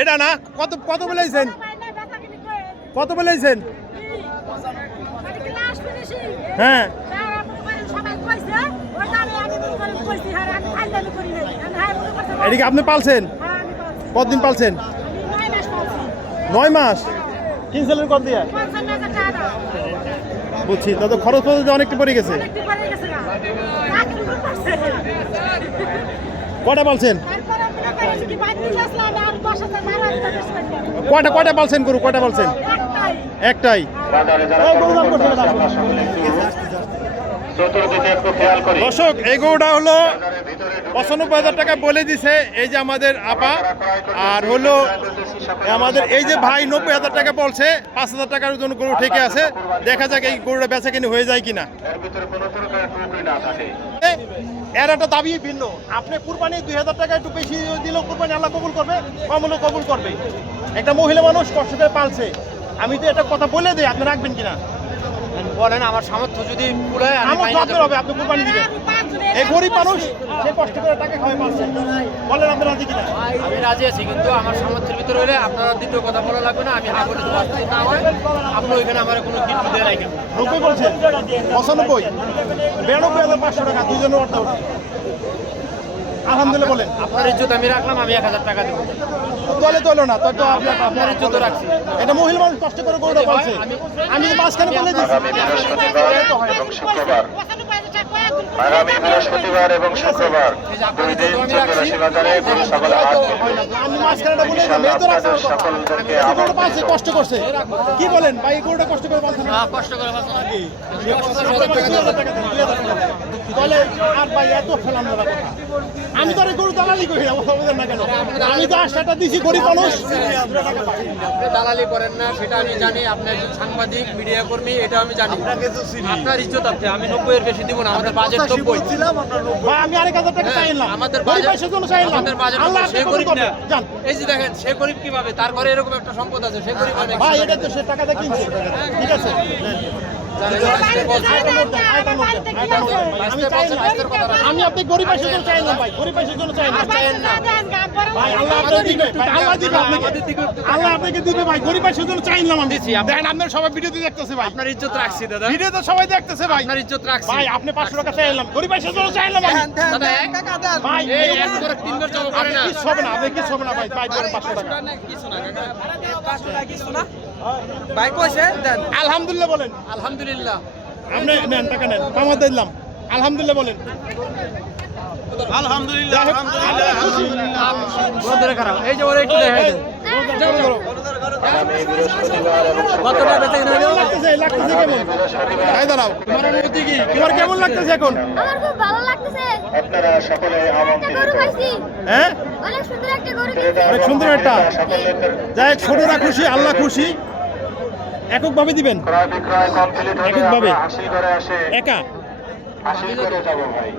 এটা না কত কত বলেছেন? কত বলেছেন? হ্যাঁ। এদিকে আপনি পালছেন? কতদিন পালছেন? নয় মাস। কিনছিলেন কত দিয়ে? বুঝছি তাতে খরচ খরচ অনেকটা পড়ে গেছে। কটা পালছেন? কয়টা কয়টা পালছেন গরু? কয়টা পালছেন? একটাই। দর্শক এই গরুটা হলো পঁচানব্বই হাজার টাকা বলে দিছে এই যে আমাদের আপা আর হলো আমাদের এই যে ভাই নব্বই হাজার টাকা বলছে পাঁচ হাজার টাকার জন্য গরু ঠেকে আছে দেখা যাক এই গরুটা বেচা কিনে হয়ে যায় কিনা। এর একটা দাবি ভিন্ন। আপনি কুরবানি দুই হাজার টাকা একটু বেশি দিলেও কুরবানি আল্লাহ কবুল করবে কম হলেও কবুল করবে। একটা মহিলা মানুষ কষ্ট করে পালছে। আমি তো একটা কথা বলে দিই আপনি রাখবেন কিনা? বলেন আমার সামর্থ্য যদি আপনার হবে আপনি কুরবানি দিবেন। এই গরিব মানুষ সে কষ্ট করে টাকা খাওয়াই পালছে বলেন রাজি কিনা আমি রাজি আছি কিন্তু আমার সামর্থ্যের ভিতরে হলে আপনারা দ্বিতীয় কথা বলা লাগবে না আমি হা বলে দেবো না হয় আপনি ওইখানে আমার কোনো কিছু দিয়ে রাখেন নব্বই বলছেন পঁচানব্বই বিরানব্বই হাজার পাঁচশো টাকা দুইজনের অর্থ আলহামদুলিল্লাহ বলেন আপনার ইজ্জত আমি রাখলাম আমি এক হাজার টাকা দেবো তলে তলে না তত আপনার আপনার ইজ্জত রাখছি এটা মহিলা মানুষ কষ্ট করে গরুটা আমি তো মাঝখানে বলে দিচ্ছি এবং শুক্রবার আগামী বৃহস্পতিবার এবং শুক্রবার দুই দিন চন্দ্ররাশি বাজারে গরু ছাগল হাট আপনাদের সকলদেরকে কষ্ট করছে। কি বলেন? ভাই এই গরুটা কষ্ট করে কষ্ট করে না। বলে আর ভাই এত ফেলাম না আমি তো আর গরু দালালি করি না না কেন? আমি তো আশাটা দিছি গরিব মানুষ। আপনি দালালি করেন না সেটা আমি জানি। আপনি একজন সাংবাদিক মিডিয়া কর্মী এটা আমি জানি। আপনার ইজ্জত আছে আমি নব্বই এর বেশি দিব না আমাদের বাজেট নব্বই। ভাই আমি আরেক হাজার টাকা চাইলাম। আমাদের বাজেট আমাদের বাজেট আল্লাহ সে গরিব না। এই যে দেখেন সে গরিব কীভাবে? তার ঘরে এরকম একটা সম্পদ আছে সে গরিব ভাই এটা তো সে টাকাটা কিনছে। ঠিক আছে? আমি চাই আপনি গরিব পয়সার জন্য না। ভাই। গরিব জন্য চাই না। ভাই আল্লাহ আপনাকে দিবে। ভাই আল্লাহ দিবে। আপনাকে আল্লাহ আপনাকে দিবে ভাই। গরিব পয়সার জন্য চাইলাম আমি দিছি, দেখেন আপনার সবাই ভিডিওতে দেখতেছে ভাই। আপনার ইজ্জত রাখছি দাদা। ভিডিওতে সবাই দেখতেছে ভাই। আপনার ইজ্জত রাখছি। ভাই আপনি পাঁচশো টাকা চাইলাম গরিব পয়সার জন্য চাইলাম আমি দাদা এক ভাই এই এক করে তিনবার জমা করে না। আপনি কিছু হবে না আপনি কিছু হবে না ভাই। ভাই টাকা। ভাই কইছে দেন। আলহামদুলিল্লাহ বলেন। আলহামদুলিল্লাহ। আপনি নেন টাকা নেন। দিলাম আলহামদুলিল্লাহ বলেন। আলহামদুলিল্লাহ বন্ধুরা এই যে ওরা একটু দেখা দেন। আগামী বৃহস্পতিবার এবং কতটা শুক্রবার বেচা কিনা কেমন হলো? লাগতেছে লাগতেছে কেমন? এই দাঁড়াও। তোমার অনুভূতি কি? তোমার কেমন লাগতেছে এখন? আমার খুব ভালো লাগতেছে। আপনারা সকলে একটা আমন্ত্রিত গরু পাইছি। হ্যাঁ? অনেক সুন্দর একটা গরু অনেক সুন্দর একটা। যাই হোক, ছোটরা খুশি আল্লাহ খুশি। এককভাবে দিবেন? ক্রয় বিক্রয় কমপ্লিট হলে এককভাবে। একা? করে যাব ভাই।